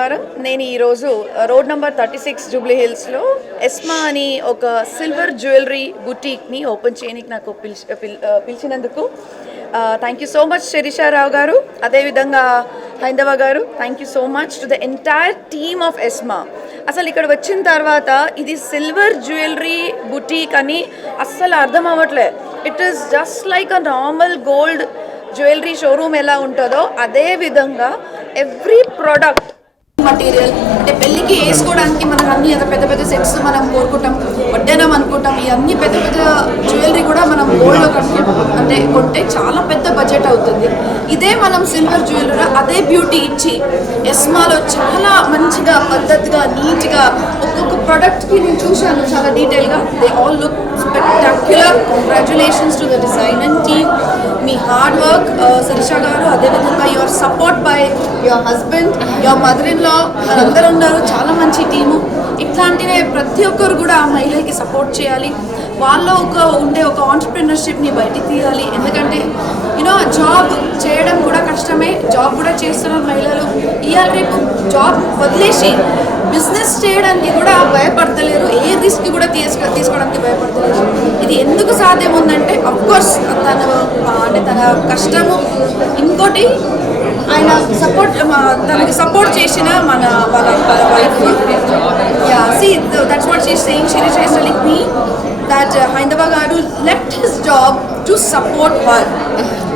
నమస్కారం. నేను ఈరోజు రోడ్ నంబర్ 36 జూబ్లీ హిల్స్లో ఎస్మా అని ఒక సిల్వర్ జ్యువెలరీ బుటీక్ని ఓపెన్ చేయడానికి నాకు పిలిచినందుకు thank you so much Sirisharao గారు, అదేవిధంగా హైందవ గారు. Thank you so much to the entire team of ESMA. అసలు ఇక్కడ వచ్చిన తర్వాత ఇది సిల్వర్ జ్యువెలరీ బుటీక్ అని అస్సలు అర్థం అవ్వట్లే. It is just like a normal gold jewellery showroom ఎలా ఉంటుందో అదే విధంగా ఎవ్రీ ప్రోడక్ట్ మటీరియల్ అంటే పెళ్ళికి వేసుకోవడానికి మనకు అన్ని పెద్ద పెద్ద సెట్స్ మనం కోరుకుంటాం, వడ్డేనం అనుకుంటాం. ఈ అన్ని పెద్ద పెద్ద జ్యువెలరీ కూడా మనం గోల్డ్లో అంటే కొంటే చాలా పెద్ద బడ్జెట్ అవుతుంది. ఇదే మనం సిల్వర్ జ్యువెలరీ అదే బ్యూటీ ఇచ్చి ఎస్మాలో చాలా మంచిగా పద్ధతిగా నీట్గా ఒక్కొక్క ప్రోడక్ట్కి నేను చూశాను చాలా డీటెయిల్గా. They all look spectacular. Congratulations to the design and team. మీ హార్డ్ వర్క్ శిరీష గారు, అదేవిధంగా your support by your husband, your mother in law, అందరూ ఉన్నారు. చాలా మంచి టీము. ఇట్లాంటివే ప్రతి ఒక్కరు కూడా ఆ మహిళకి సపోర్ట్ చేయాలి. వాళ్ళు ఉండే ఒక ఆంటర్ప్రినర్షిప్ని బయటికి తీయాలి. ఎందుకంటే జాబ్ చేయడం కూడా కష్టమే, జాబ్ కూడా చేస్తున్నారు మహిళలు. ఇవాళ రేపు జాబ్ వదిలేసి బిజినెస్ చేయడానికి కూడా భయపడతలేరు, ఏ రిస్క్ కూడా తీసుకోవడానికి భయపడతలేరు. ఇది ఎందుకు సాధ్యం ఉందంటే అఫ్కోర్స్ తన కష్టము, ఇంకోటి ఆయన తనకి సపోర్ట్ చేసిన వాళ్ళ wife. That's what she is saying. Shirisha is telling me that Haindava garu left his job to support her.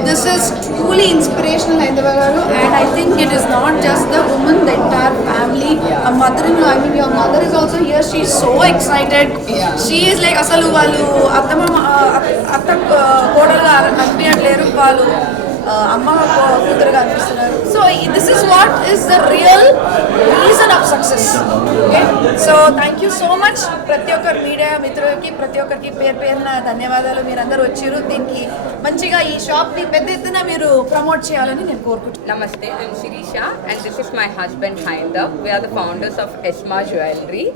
This is truly inspirational, Haindava garu, and I think it is not just the woman, the entire family. A mother-in-law, I mean your mother is also here. She is so excited. She is like asalu vallu atta kodaluga anpiyatleru, vallu అమ్మ కూతురుగా అనిపిస్తున్నారు. So this is what is the real reason of success. Okay, so thank you so much ప్రతి ఒక్కరు మీడియా మిత్రులకి, ప్రతి ఒక్కరికి పేరున ధన్యవాదాలు. మీరందరూ వచ్చారు. దీనికి మంచిగా ఈ షాప్ని పెద్ద ఎత్తున మీరు ప్రమోట్ చేయాలని నేను కోరుకుంటున్నాను. Namaste, I'm Shirisha and this is my husband Haindav. We are the founders of Esma Jewelry.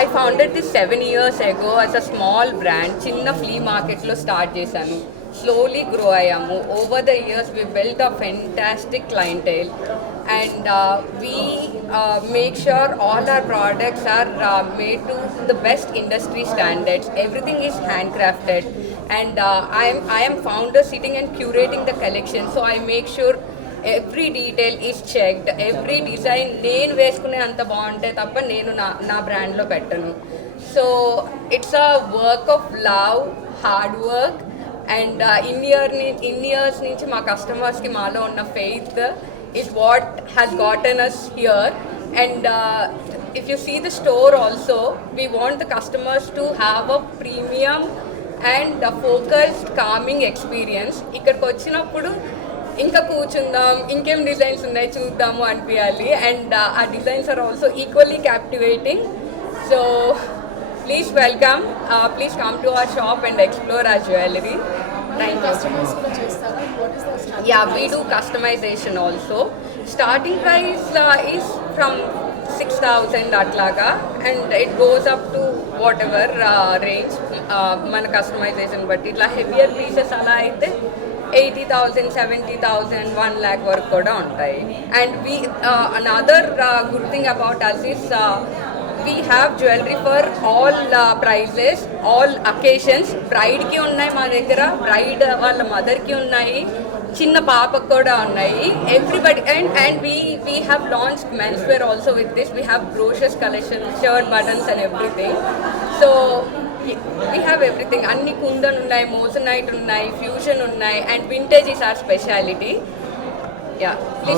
I founded this 7 years ago as a small brand. Chinna flea market lo start chesanu. Slowly grow ayyamu. Over the years we built a fantastic clientele and we make sure all our products are made to the best industry standards. Everything is handcrafted and I am founder sitting and curating the collection, so I make sure every detail is checked. Every design నేను వేసుకునే అంత బాగుంటే తప్ప నేను నా బ్రాండ్లో పెట్టను. So it's a work of love, hard work and in years నుంచి మా కస్టమర్స్కి మాలో ఉన్న faith is what has gotten us here. And if you see the store also, we want the customers to have a premium and a focused calming experience. ఇక్కడికి వచ్చినప్పుడు ఇంకా కూర్చుందాం, ఇంకేం డిజైన్స్ ఉన్నాయి చూద్దాము అనిపించాలి. అండ్ ఆ designs are also equally captivating. So please welcome, please come to our shop and explore our jewelry. Thank you. Yeah, we do customization also. Starting price is from 6,000 atlaga and it goes up to whatever range mana customization batti. Itla heavier pieces ala aithe 80,000, 70,000, 1 lakh వరకు కూడా ఉంటాయి. And we another good thing about us is we have jewelry for all prices, all occasions. Bride ki unnai ma దగ్గర, bride వాళ్ళ మదర్ కి ఉన్నాయి, చిన్న పాపకు కూడా ఉన్నాయి. Everybody and we have launched menswear also with this. We have brochures collection, shirt buttons and everything. So we have everything. Anni kundan unnai, moissanite unnai, fusion unnai and vintage is our speciality. Yeah, please